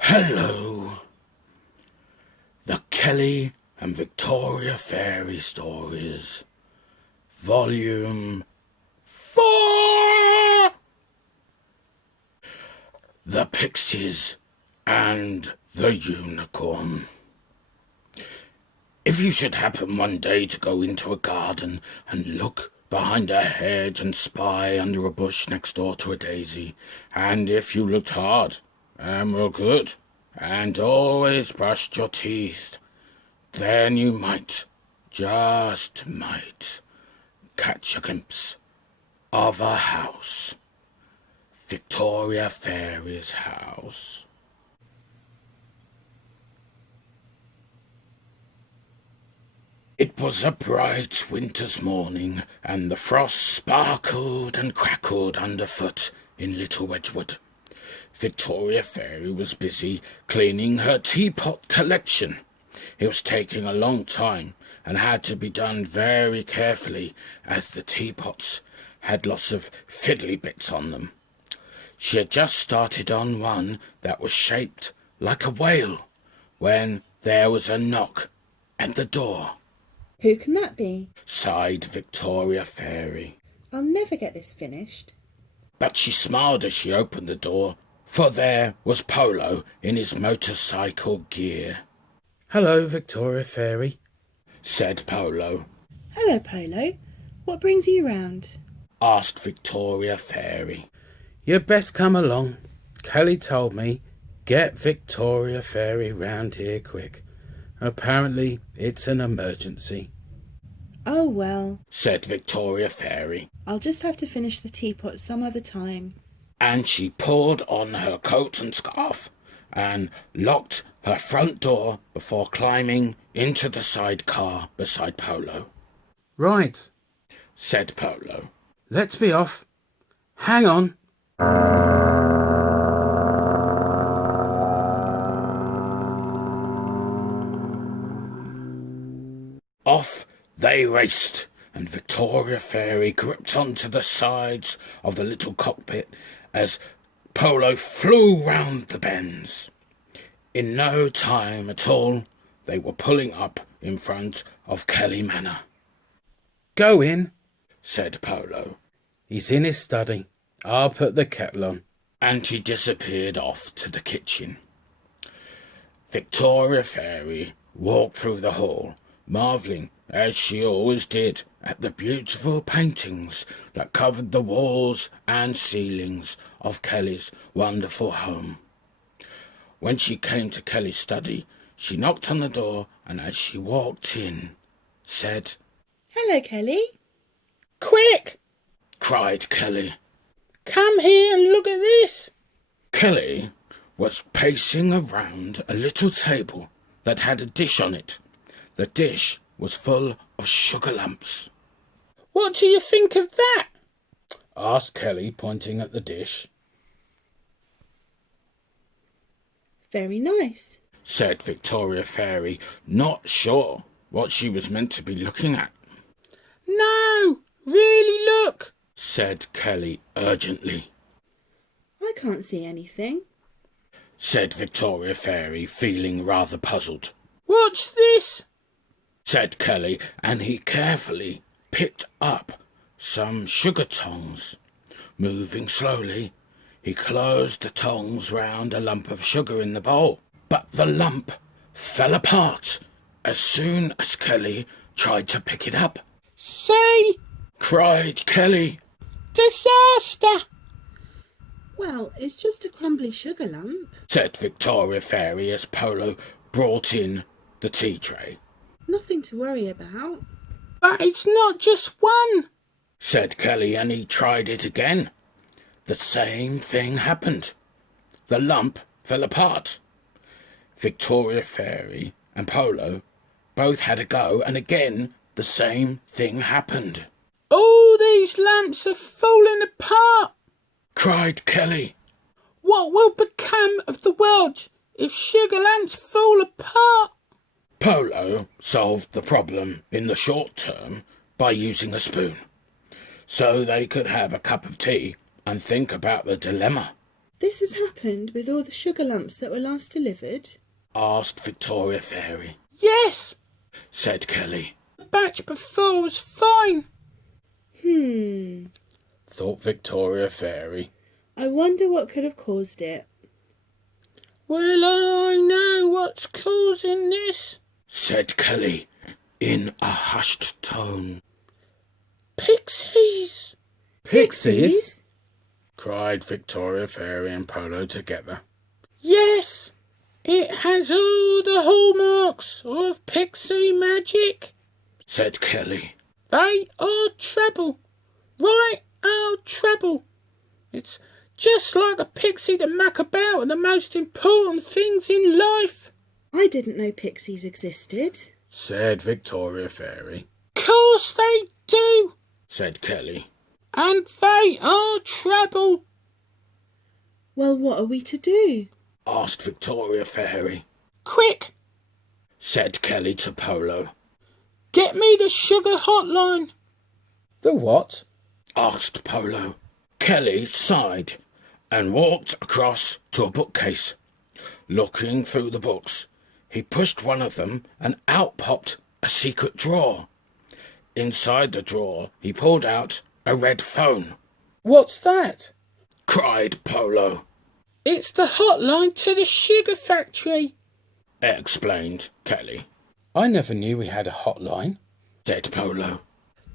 Hello, the Kelly and Victoria Fairy Stories, Volume 4, The Pixies and the Unicorn. If you should happen one day to go into a garden and look behind a hedge and spy under a bush next door to a daisy, and if you looked hard and were good, and always brushed your teeth, then you might, just might, catch a glimpse of a house. Victoria Fairy's house. It was a bright winter's morning, and the frost sparkled and crackled underfoot in Little Wedgwood. Victoria Fairy was busy cleaning her teapot collection. It was taking a long time and had to be done very carefully, as the teapots had lots of fiddly bits on them. She had just started on one that was shaped like a whale when there was a knock at the door. "Who can that be?" sighed Victoria Fairy. "I'll never get this finished." But she smiled as she opened the door, for there was Polo in his motorcycle gear. "Hello, Victoria Fairy," said Polo. "Hello, Polo. What brings you round?" asked Victoria Fairy. "You'd best come along. Kelly told me, get Victoria Fairy round here quick. Apparently it's an emergency." "Oh, well," said Victoria Fairy. "I'll just have to finish the teapot some other time." And she pulled on her coat and scarf and locked her front door before climbing into the sidecar beside Polo. "Right," said Polo. "Let's be off. Hang on." Off they raced, and Victoria Fairy gripped onto the sides of the little cockpit as Polo flew round the bends. In no time at all, they were pulling up in front of Kelly Manor. "Go in," said Polo. "He's in his study. I'll put the kettle on." And she disappeared off to the kitchen. Victoria Fairy walked through the hall, marvelling, as she always did, at the beautiful paintings that covered the walls and ceilings of Kelly's wonderful home. When she came to Kelly's study, she knocked on the door, and as she walked in, said, "Hello, Kelly." "Quick!" cried Kelly. "Come here and look at this." Kelly was pacing around a little table that had a dish on it. The dish was full of sugar lumps. "What do you think of that?" asked Kelly, pointing at the dish. "Very nice," said Victoria Fairy, not sure what she was meant to be looking at. "No, really look," said Kelly urgently. "I can't see anything," said Victoria Fairy, feeling rather puzzled. "What's this?" said Kelly, and he carefully picked up some sugar tongs. Moving slowly, he closed the tongs round a lump of sugar in the bowl, but the lump fell apart as soon as Kelly tried to pick it up. "Say!" cried Kelly. "Disaster!" "Well, it's just a crumbly sugar lump," said Victoria Fairy as Polo brought in the tea tray. "Nothing to worry about." "But it's not just one," said Kelly, and he tried it again. The same thing happened. The lump fell apart. Victoria Fairy and Polo both had a go, and again the same thing happened. All these lamps are falling apart, cried Kelly. What will become of the world if sugar lamps fall apart? Polo solved the problem in the short term by using a spoon, so they could have a cup of tea and think about the dilemma. This has happened with all the sugar lamps that were last delivered? Asked Victoria Fairy. Yes, said Kelly. The batch before was fine. Thought Victoria Fairy. I wonder what could have caused it. Well, I know what's causing this, said Kelly in a hushed tone. Pixies! Pixies? cried Victoria Fairy and Polo together. Yes, it has all the hallmarks of pixie magic, said Kelly. They are trouble, right old trouble. It's just like the pixie that muck about and the most important things in life. I didn't know pixies existed, said Victoria Fairy. Course they do, said Kelly. And they are trouble. Well, what are we to do? asked Victoria Fairy. Quick, said Kelly to Polo. Get me the sugar hotline. The what? asked Polo. Kelly sighed and walked across to a bookcase. Looking through the books, he pushed one of them and out popped a secret drawer. Inside the drawer, he pulled out a red phone. What's that? cried Polo. It's the hotline to the sugar factory, explained Kelly. I never knew we had a hotline, said Polo.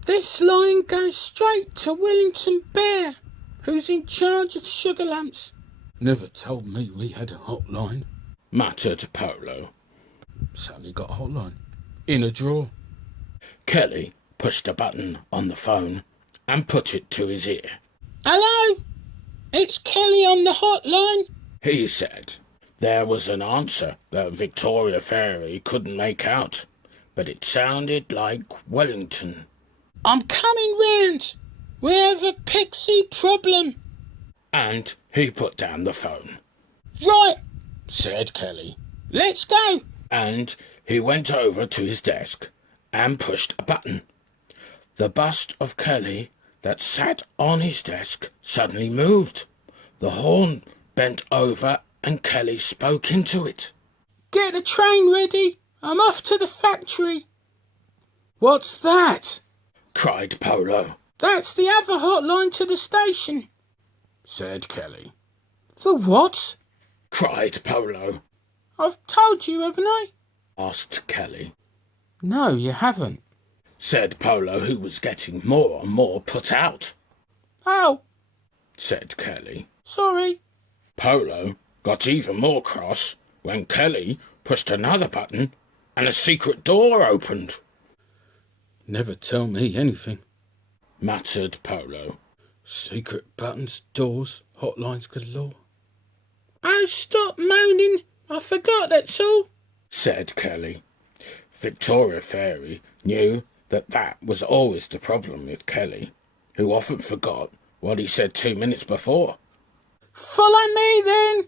This line goes straight to Wilkinson Bear, who's in charge of sugar lamps. Never told me we had a hotline, muttered Polo. Suddenly got a hotline. In a drawer. Kelly pushed a button on the phone and put it to his ear. Hello, it's Kelly on the hotline, he said. There was an answer that Victoria Fairy couldn't make out, but it sounded like Wellington. I'm coming round. We have a pixie problem. And he put down the phone. Right, said Kelly. Let's go. And he went over to his desk and pushed a button. The bust of Kelly that sat on his desk suddenly moved. The horn bent over and Kelly spoke into it. Get the train ready. I'm off to the factory. What's that? cried Polo. That's the other hotline to the station, said Kelly. The what? cried Polo. I've told you, haven't I? asked Kelly. No, you haven't, said Polo, who was getting more and more put out. Oh, said Kelly. Sorry. Polo got even more cross when Kelly pushed another button and a secret door opened. Never tell me anything, muttered Polo. Secret buttons, doors, hotlines galore. Oh, stop moaning. I forgot, that's all, said Kelly. Victoria Fairy knew that was always the problem with Kelly, who often forgot what he said 2 minutes before. Follow me then,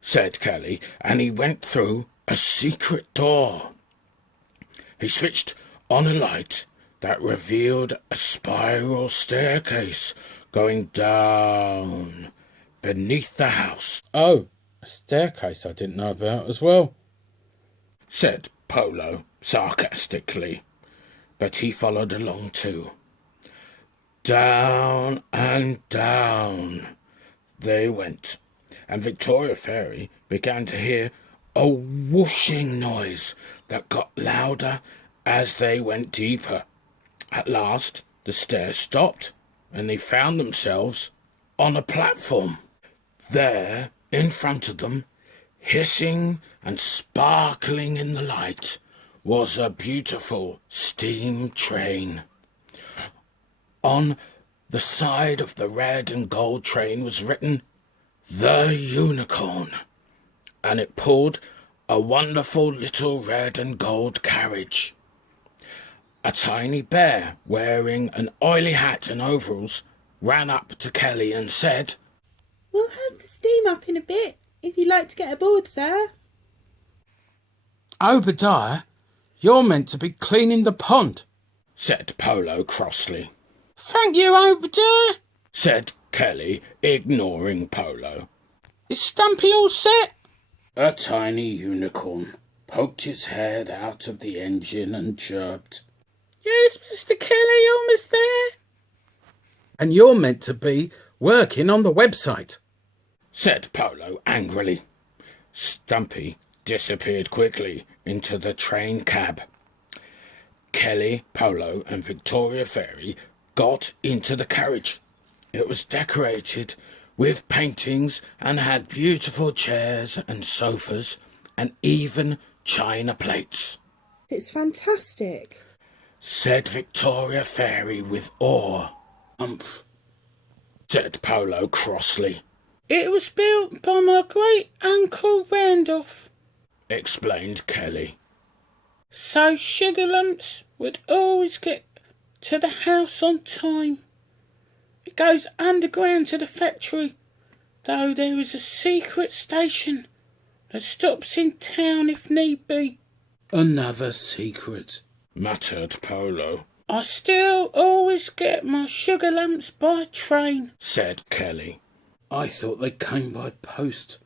said Kelly, and he went through a secret door. He switched on a light that revealed a spiral staircase going down beneath the house. Oh, a staircase I didn't know about as well, said Polo sarcastically, but he followed along too. Down and down they went, and Victoria Fairy began to hear a whooshing noise that got louder as they went deeper. At last the stairs stopped, and they found themselves on a platform. There, in front of them, hissing and sparkling in the light, was a beautiful steam train. On the side of the red and gold train was written, "The Unicorn," and it pulled a wonderful little red and gold carriage. A tiny bear wearing an oily hat and overalls ran up to Kelly and said, We'll have the steam up in a bit, if you'd like to get aboard, sir. Obadiah, you're meant to be cleaning the pond, said Polo crossly. Thank you, Obadiah, said Kelly, ignoring Polo. Is Stumpy all set? A tiny unicorn poked his head out of the engine and chirped. Yes, Mr. Kelly, almost there. and you're meant to be working on the website, said Polo angrily. Stumpy disappeared quickly into the train cab. Kelly, Polo and Victoria Fairy got into the carriage. It was decorated with paintings and had beautiful chairs and sofas and even china plates. It's fantastic, said Victoria Fairy with awe. Umph, said Polo crossly. It was built by my great uncle Randolph, explained Kelly. So Sugar Lumps would always get to the house on time. It goes underground to the factory, though there is a secret station that stops in town if need be. Another secret, muttered Polo. I still always get my Sugar Lumps by train, said Kelly. I thought they came by post,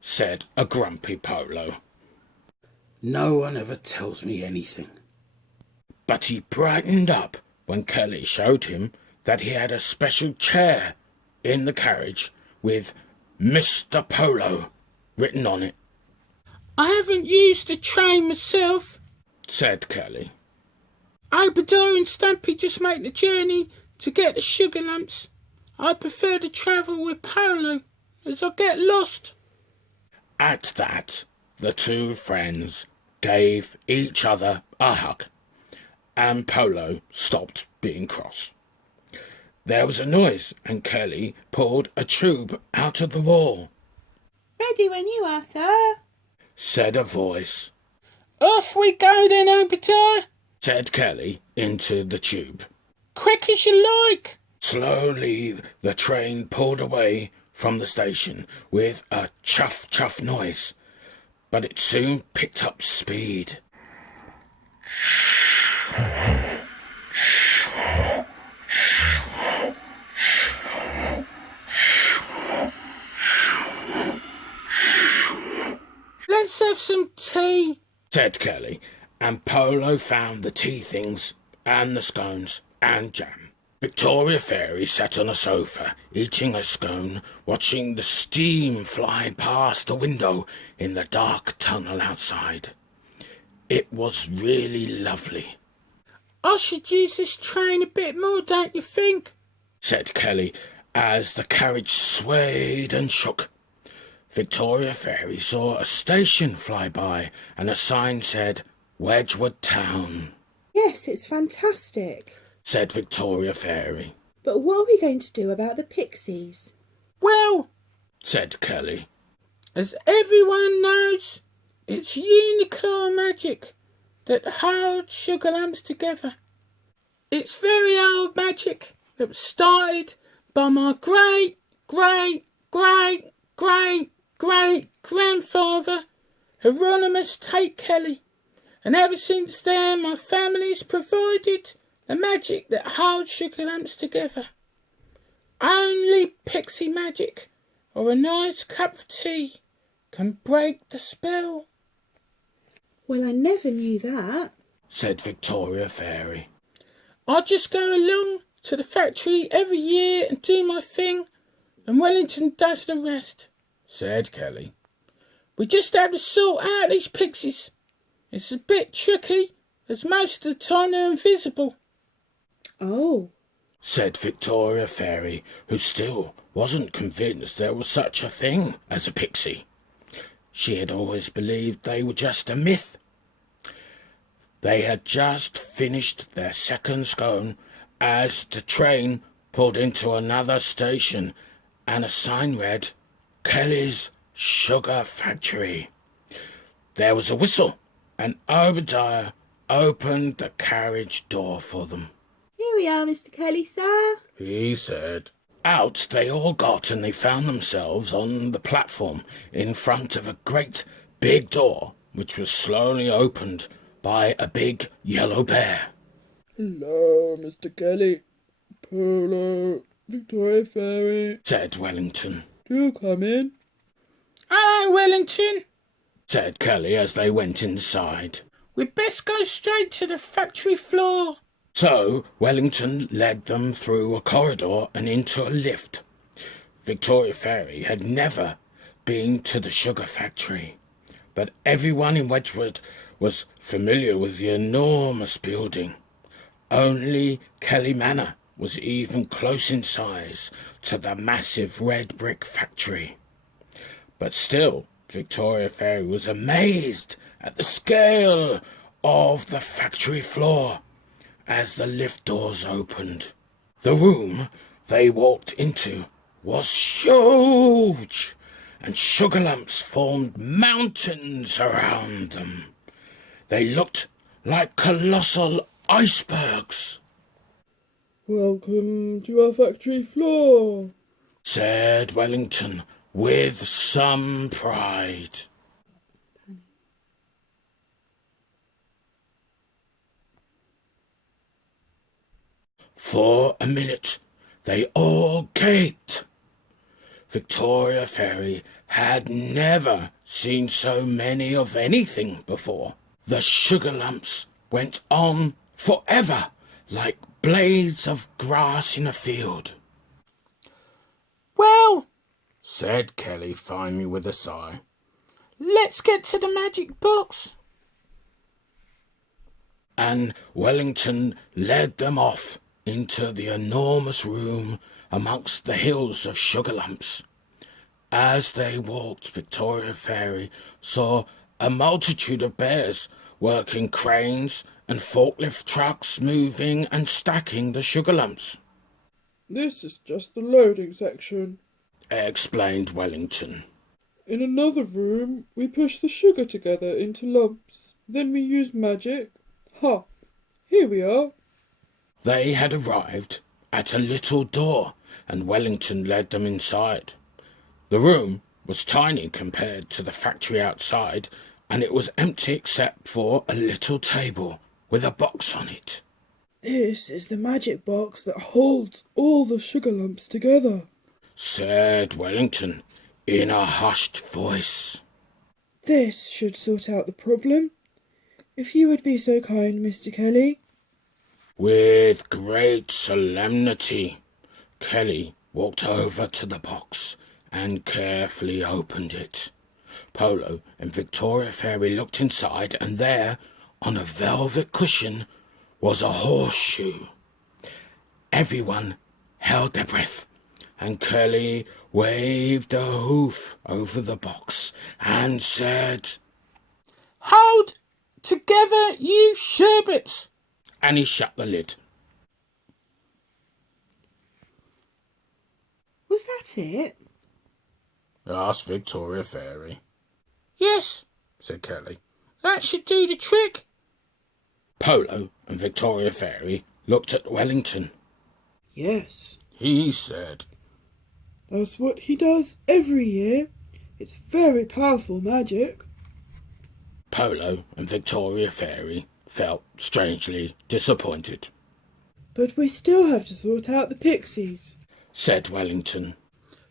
said a grumpy Polo. No one ever tells me anything. But he brightened up when Kelly showed him that he had a special chair in the carriage with Mr. Polo written on it. I haven't used the train myself, said Kelly. Obadiah and Stumpy just make the journey to get the Sugar Lumps. I prefer to travel with Polo, as I get lost. At that, the two friends gave each other a hug, and Polo stopped being cross. There was a noise, and Kelly pulled a tube out of the wall. Ready when you are, sir, said a voice. Off we go then, Obadiah, said Kelly into the tube. Quick as you like. Slowly the train pulled away from the station with a chuff-chuff noise, but it soon picked up speed. Let's have some tea, said Kelly, and Polo found the tea things and the scones and jam. Victoria Fairy sat on a sofa, eating a scone, watching the steam fly past the window in the dark tunnel outside. It was really lovely. I should use this train a bit more, don't you think? said Kelly, as the carriage swayed and shook. Victoria Fairy saw a station fly by, and a sign said, Wedgwood Town. Yes, it's fantastic. said Victoria Fairy. But what are we going to do about the Pixies? Well, said Kelly. as everyone knows, it's unicorn magic that holds Sugar Lumps together. It's very old magic that was started by my great-great-great-great-grandfather, Hieronymus Tate Kelly, and ever since then my family's provided the magic that holds Sugar Lumps together. Only pixie magic or a nice cup of tea can break the spell. Well, I never knew that, said Victoria Fairy. I just go along to the factory every year and do my thing, and Wellington does the rest, said Kelly. We just have to sort out these pixies. It's a bit tricky, as most of the time they're invisible. Oh, said Victoria Fairy, who still wasn't convinced there was such a thing as a pixie. She had always believed they were just a myth. They had just finished their second scone as the train pulled into another station, and a sign read, Kelly's Sugar Factory. there was a whistle, and Obadiah opened the carriage door for them. Here we are, Mr. Kelly, sir. He said. Out they all got, and they found themselves on the platform in front of a great big door, which was slowly opened by a big yellow bear. Hello, Mr. Kelly. Polo, Victoria Fairy, Said Wellington. do come in. Hello, Wellington. Said Kelly as they went inside. We'd best go straight to the factory floor. So Wellington led them through a corridor and into a lift. Victoria Fairy had never been to the sugar factory, but everyone in Wedgwood was familiar with the enormous building. Only Kelly Manor was even close in size to the massive red brick factory. But still, Victoria Fairy was amazed at the scale of the factory floor as the lift doors opened. The room they walked into was huge, and sugar lumps formed mountains around them. They looked like colossal icebergs. Welcome to our factory floor. Said Wellington with some pride. For a minute they all gaped. Victoria Fairy had never seen so many of anything before. The sugar lumps went on forever, like blades of grass in a field. Well, Said Kelly finally with a sigh. let's get to the magic box. And Wellington led them off into the enormous room amongst the hills of sugar lumps. As they walked, Victoria Fairy saw a multitude of bears working cranes and forklift trucks, moving and stacking the sugar lumps. This is just the loading section. Explained Wellington. In another room, we push the sugar together into lumps. Then we use magic. Ha! Here we are. They had arrived at a little door, and Wellington led them inside. The room was tiny compared to the factory outside, and it was empty except for a little table with a box on it. This is the magic box that holds all the sugar lumps together. Said Wellington in a hushed voice. This should sort out the problem. If you would be so kind, Mr. Kelly. With great solemnity, Kelly walked over to the box and carefully opened it. Polo and Victoria Fairy looked inside, and there, on a velvet cushion, was a horseshoe. Everyone held their breath, and Kelly waved a hoof over the box and said, Hold together, you sherbets. and he shut the lid. Was that it? Asked Victoria Fairy. Yes, Said Kelly. that should do the trick. Polo and Victoria Fairy looked at Wellington. Yes, He said, that's what he does every year. It's very powerful magic. Polo and Victoria Fairy felt strangely disappointed. But we still have to sort out the pixies. Said Wellington.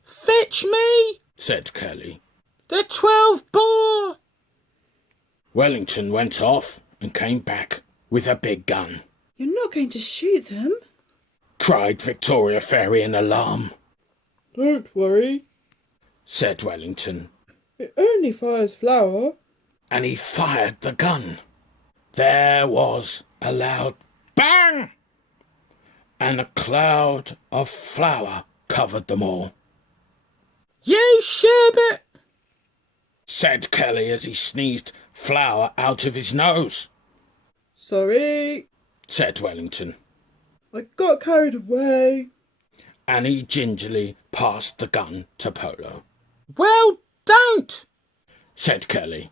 Fetch me Said Kelly. the 12 bore. Wellington went off and came back with a big gun. You're not going to shoot them? Cried Victoria Fairy in alarm. Don't worry, Said Wellington. it only fires flour. And he fired the gun. There was a loud bang, and a cloud of flour covered them all. You sherbet. Said Kelly as he sneezed flour out of his nose. Sorry, Said Wellington. I got carried away. And he gingerly passed the gun to Polo. Well, don't. Said Kelly.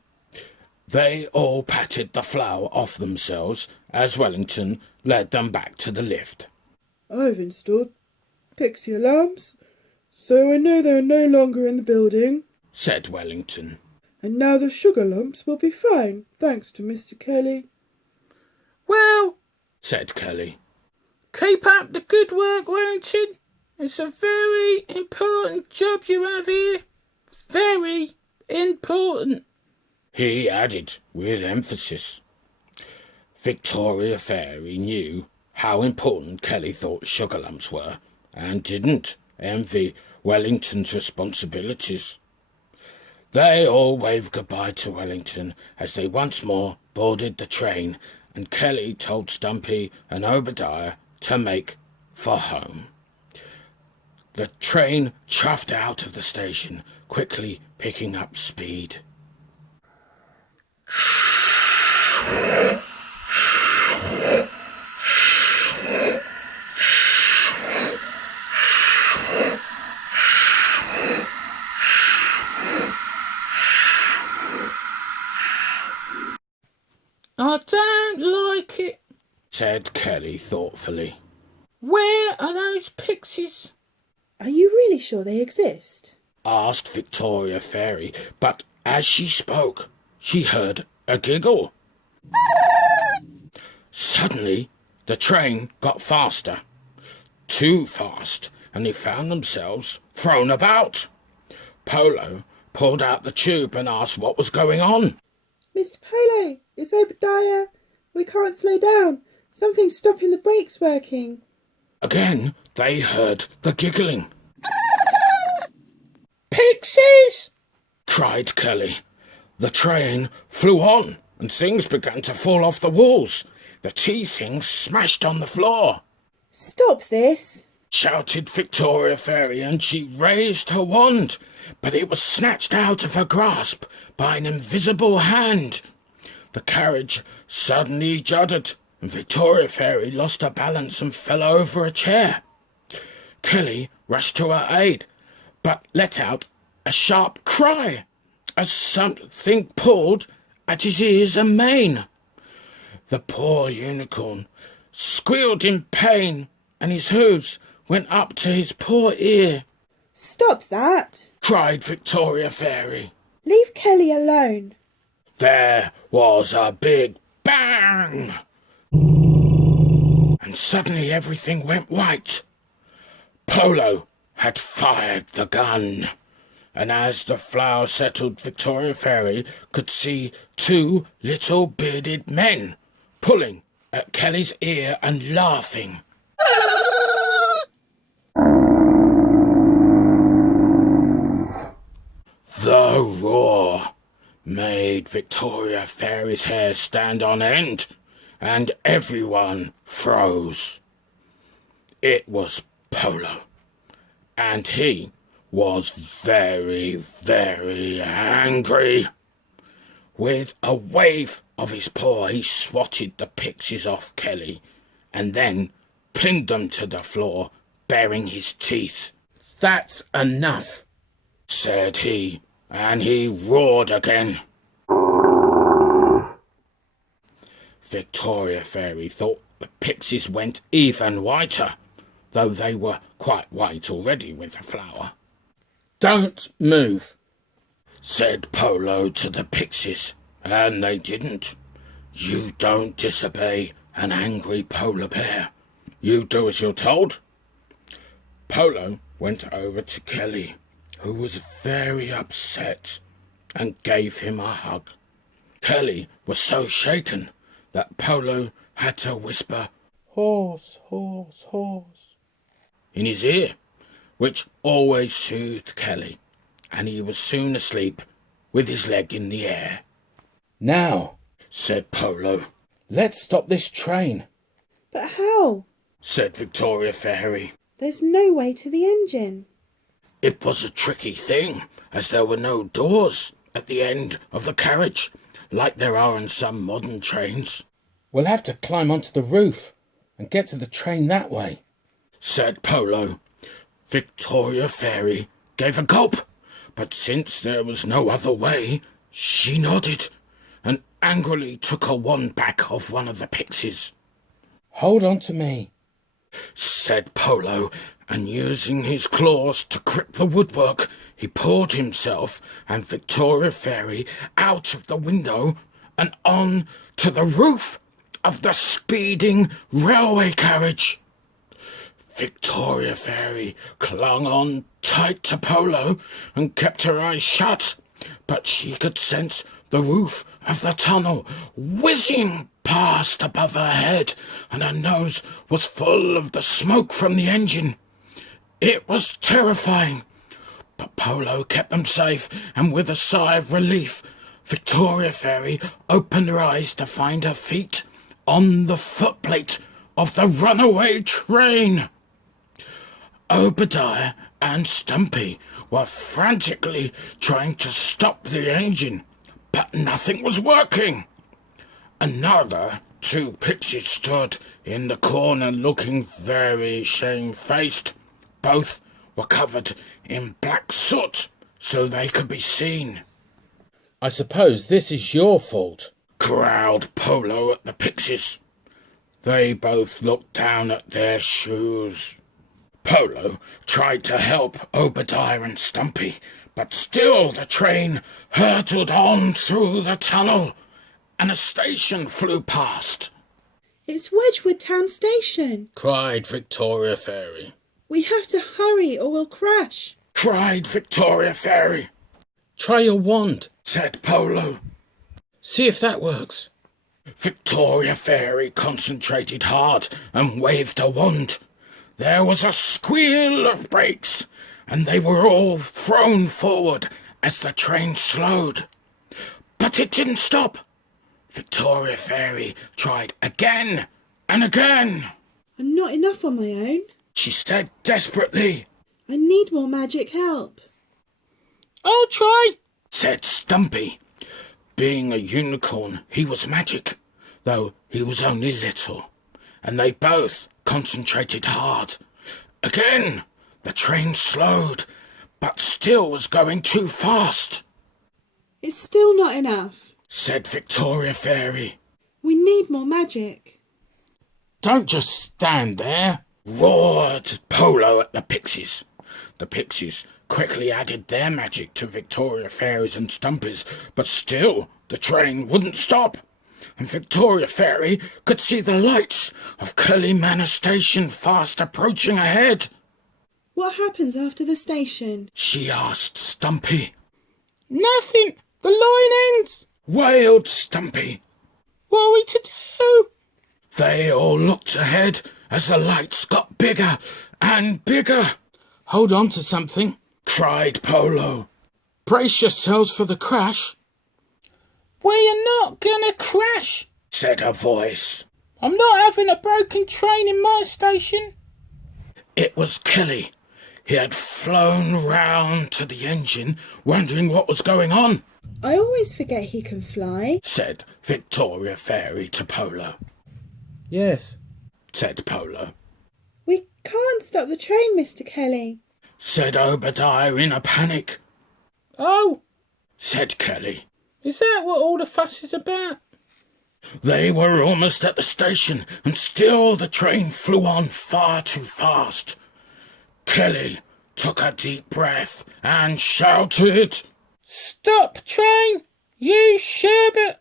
They all patted the flour off themselves as Wellington led them back to the lift. I've installed Pixie alarms, so I know they're no longer in the building. Said Wellington. And now the sugar lumps will be fine, thanks to Mr. Kelly. Well, Said Kelly. keep up the good work, Wellington. It's a very important job you have here. Very important. He added with emphasis. Victoria Fairy knew how important Kelly thought sugar lumps were and didn't envy Wellington's responsibilities. They all waved goodbye to Wellington as they once more boarded the train, and Kelly told Stumpy and Obadiah to make for home. The train chuffed out of the station, quickly picking up speed. I don't like it. Said Kelly thoughtfully. Where are those pixies? Are you really sure they exist? Asked Victoria Fairy, but as she spoke, she heard a giggle. Suddenly, the train got faster. Too fast, and they found themselves thrown about. Polo pulled out the tube and asked what was going on. Mr. Polo, it's Obadiah. We can't slow down. Something's stopping the brakes working. Again, they heard the giggling. Pixies! Cried Kelly. The train flew on, and things began to fall off the walls. The tea things smashed on the floor. Stop this. Shouted Victoria Fairy, and she raised her wand, but it was snatched out of her grasp by an invisible hand. The carriage suddenly juddered, and Victoria Fairy lost her balance and fell over a chair. Kelly rushed to her aid, but let out a sharp cry as something pulled at his ears and mane. The poor unicorn squealed in pain, and his hooves went up to his poor ear. Stop that. Cried Victoria Fairy. Leave Kelly alone. There was a big bang, and suddenly everything went white. Polo had fired the gun, and as the flower settled, Victoria Fairy could see two little bearded men pulling at Kelly's ear and laughing. The roar made Victoria Fairy's hair stand on end, and everyone froze. It was Polo, and he was very, very angry. With a wave of his paw, he swatted the pixies off Kelly, and then pinned them to the floor, baring his teeth. That's enough. Said he, and he roared again. Victoria Fairy thought the pixies went even whiter, though they were quite white already with the flour. Don't move. Said Polo to the pixies, and they didn't. You don't disobey an angry polar bear. You do as you're told. Polo went over to Kelly, who was very upset, and gave him a hug. Kelly was so shaken that Polo had to whisper, Horse, horse, horse. in his ear, which always soothed Kelly, and he was soon asleep with his leg in the air. Now, Said Polo. let's stop this train. But how? Said Victoria Fairy. There's no way to the engine. It was a tricky thing, as there were no doors at the end of the carriage, like there are in some modern trains. We'll have to climb onto the roof and get to the train that way. Said Polo. Victoria Fairy gave a gulp, but since there was no other way, she nodded, and angrily took a wand back of one of the pixies. Hold on to me, said Polo, and using his claws to grip the woodwork, he pulled himself and Victoria Fairy out of the window and on to the roof of the speeding railway carriage. Victoria Fairy clung on tight to Polo and kept her eyes shut, but she could sense the roof of the tunnel whizzing past above her head, and her nose was full of the smoke from the engine. It was terrifying, but Polo kept them safe, and with a sigh of relief, Victoria Fairy opened her eyes to find her feet on the footplate of the runaway train. Obadiah and Stumpy were frantically trying to stop the engine, but nothing was working. Another two pixies stood in the corner looking very shamefaced. Both were covered in black soot so they could be seen. I suppose this is your fault, growled Polo at the pixies. They both looked down at their shoes. Polo tried to help Obadiah and Stumpy, but still the train hurtled on through the tunnel, and a station flew past. It's Wedgwood Town Station, cried Victoria Fairy. We have to hurry or we'll crash, cried Victoria Fairy. Try your wand, said Polo. See if that works. Victoria Fairy concentrated hard and waved a wand. There was a squeal of brakes, and they were all thrown forward as the train slowed. But it didn't stop. Victoria Fairy tried again and again. I'm not enough on my own, she said desperately. I need more magic help. I'll try, said Stumpy. Being a unicorn, he was magic, though he was only little, and they both concentrated hard. Again, the train slowed, but still was going too fast. It's still not enough, said Victoria Fairy. We need more magic. Don't just stand there, roared Polo at the pixies. The pixies quickly added their magic to Victoria Fairy's and Stumpy's, but still the train wouldn't stop, and Victoria Fairy could see the lights of Curly Manor Station fast approaching ahead. What happens after the station? she asked Stumpy. Nothing. The line ends, wailed Stumpy. What are we to do? They all looked ahead as the lights got bigger and bigger. Hold on to something, cried Polo. Brace yourselves for the crash. We're not gonna crash, said a voice. I'm not having a broken train in my station. It was Kelly. He had flown round to the engine, wondering what was going on. I always forget he can fly, said Victoria Fairy to Polo. Yes, said Polo. We can't stop the train, Mr. Kelly, said Obadiah in a panic. Oh, said Kelly. Is that what all the fuss is about? They were almost at the station, and still the train flew on far too fast. Kelly took a deep breath and shouted, Stop, train! You sherbet!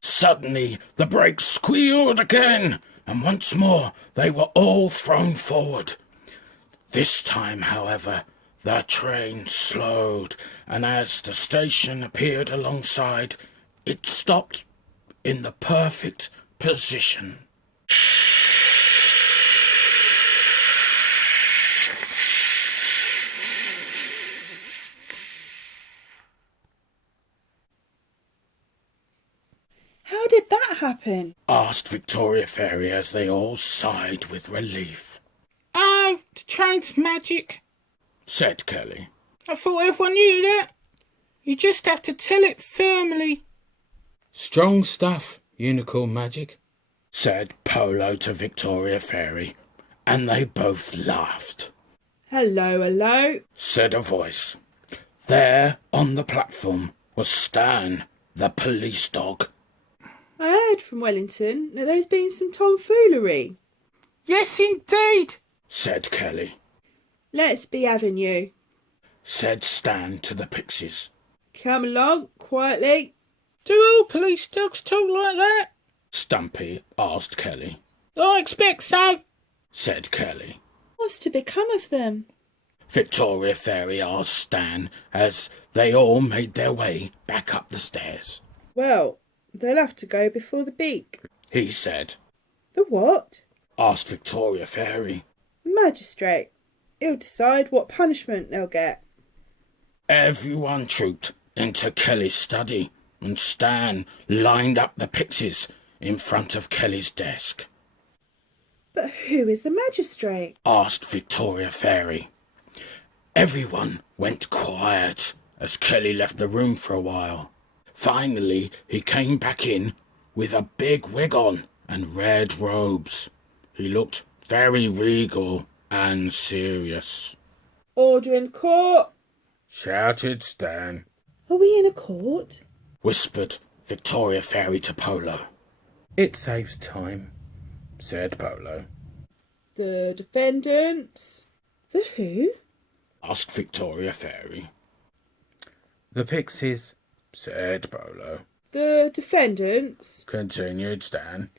Suddenly the brakes squealed again, and once more they were all thrown forward. This time, however, the train slowed, and as the station appeared alongside, it stopped in the perfect position. How did that happen? asked Victoria Fairy as they all sighed with relief. Oh, the train's magic, said Kelly. I thought everyone knew that. You just have to tell it firmly. Strong stuff, unicorn magic, said Polo to Victoria Fairy, and they both laughed. Hello, hello, said a voice. There on the platform was Stan, the police dog. I heard from Wellington that there's been some tomfoolery. Yes, indeed, Said Kelly. Let's be having you. Said Stan to the Pixies. Come along, quietly. Do all police dogs talk like that? Stumpy asked Kelly. I expect so. Said Kelly. What's to become of them? Victoria Fairy asked Stan as they all made their way back up the stairs. Well, they'll have to go before the beak. He said. The what? Asked Victoria Fairy. The magistrate. He'll decide what punishment they'll get. Everyone trooped into Kelly's study, and Stan lined up the Pixies in front of Kelly's desk. But who is the magistrate? Asked Victoria Fairy. Everyone went quiet as Kelly left the room for a while. Finally, he came back in with a big wig on and red robes. He looked very regal and serious. Order in court. Shouted Stan. Are we in a court? Whispered Victoria Fairy to Polo. It saves time. Said Polo. The defendants. The who? Asked Victoria Fairy. The Pixies. Said Polo. The defendants Continued Stan.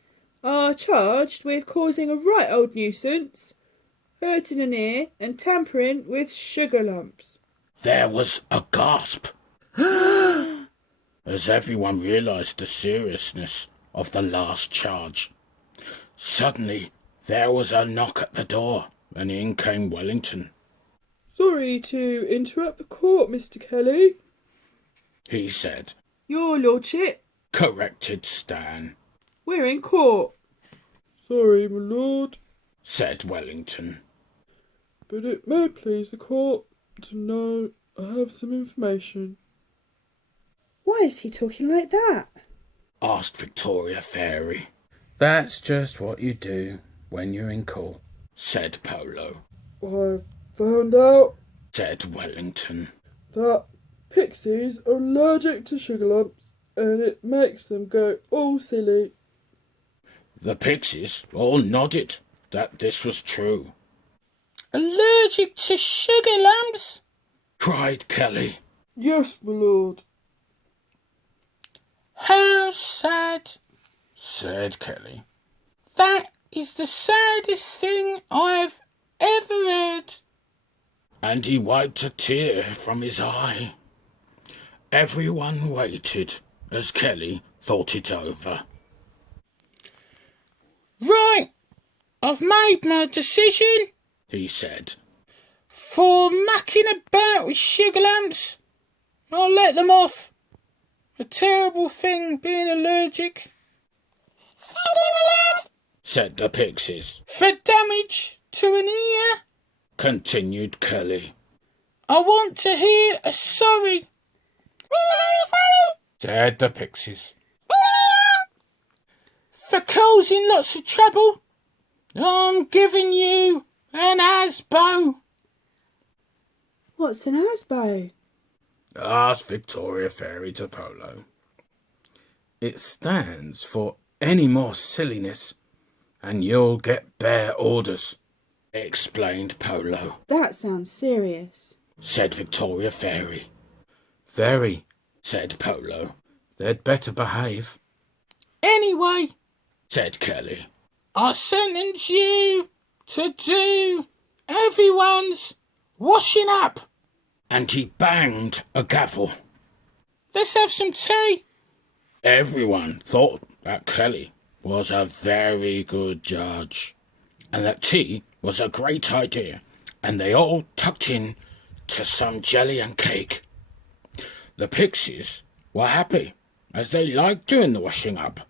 are charged with causing a right old nuisance, hurting an ear and tampering with sugar lumps. There was a gasp as everyone realised the seriousness of the last charge. Suddenly, there was a knock at the door, and in came Wellington. Sorry to interrupt the court, Mr. Kelly. He said. Your lordship, Corrected Stan. we're in court. Sorry, my lord, Said Wellington. but it may please the court to know I have some information. Why is he talking like that? Asked Victoria Fairy. That's just what you do when you're in court. Said Polo. I've found out Said Wellington. that pixies are allergic to sugar lumps and it makes them go all silly. The Pixies all nodded that this was true. Allergic to sugar lumps? Cried Kelly. Yes, my lord. How sad. Said Kelly. That is the saddest thing I've ever heard. And he wiped a tear from his eye. Everyone waited as Kelly thought it over. Right, I've made my decision. He said. For mucking about with sugar lumps, I'll let them off. A terrible thing being allergic. Thank you, my lord. Said the Pixies. For damage to an ear, Continued Kelly. I want to hear a sorry. We're very sorry. Said the Pixies. For causing lots of trouble, I'm giving you an asbo. What's an asbo? Asked Victoria Fairy to Polo. It stands for any more silliness, and you'll get bear orders. Explained Polo. That sounds serious. Said Victoria Fairy. Very. Said Polo. They'd better behave. Anyway, Said Kelly. I sentence you to do everyone's washing up. And he banged a gavel. Let's have some tea. Everyone thought that Kelly was a very good judge, and that tea was a great idea, and they all tucked in to some jelly and cake. The Pixies were happy, as they liked doing the washing up.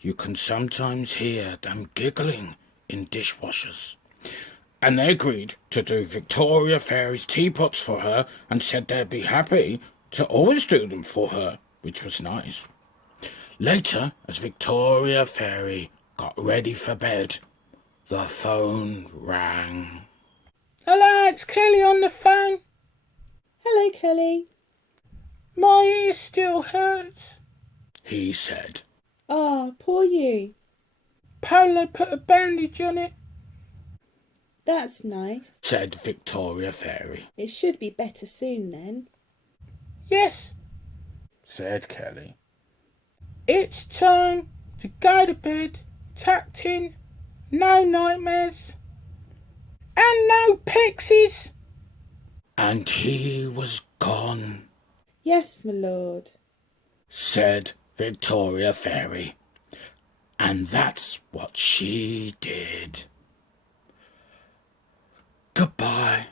You can sometimes hear them giggling in dishwashers. And they agreed to do Victoria Fairy's teapots for her and said they'd be happy to always do them for her, which was nice. Later, as Victoria Fairy got ready for bed, the phone rang. Hello, it's Kelly on the phone. Hello, Kelly. My ear still hurts. he said. Ah, poor you. Polo put a bandage on it. That's nice. Said Victoria Fairy. It should be better soon then. Yes, said Kelly. it's time to go to bed, tucked in, no nightmares, and no pixies. And he was gone, Yes, my lord. said Victoria Fairy. And that's what she did. Goodbye.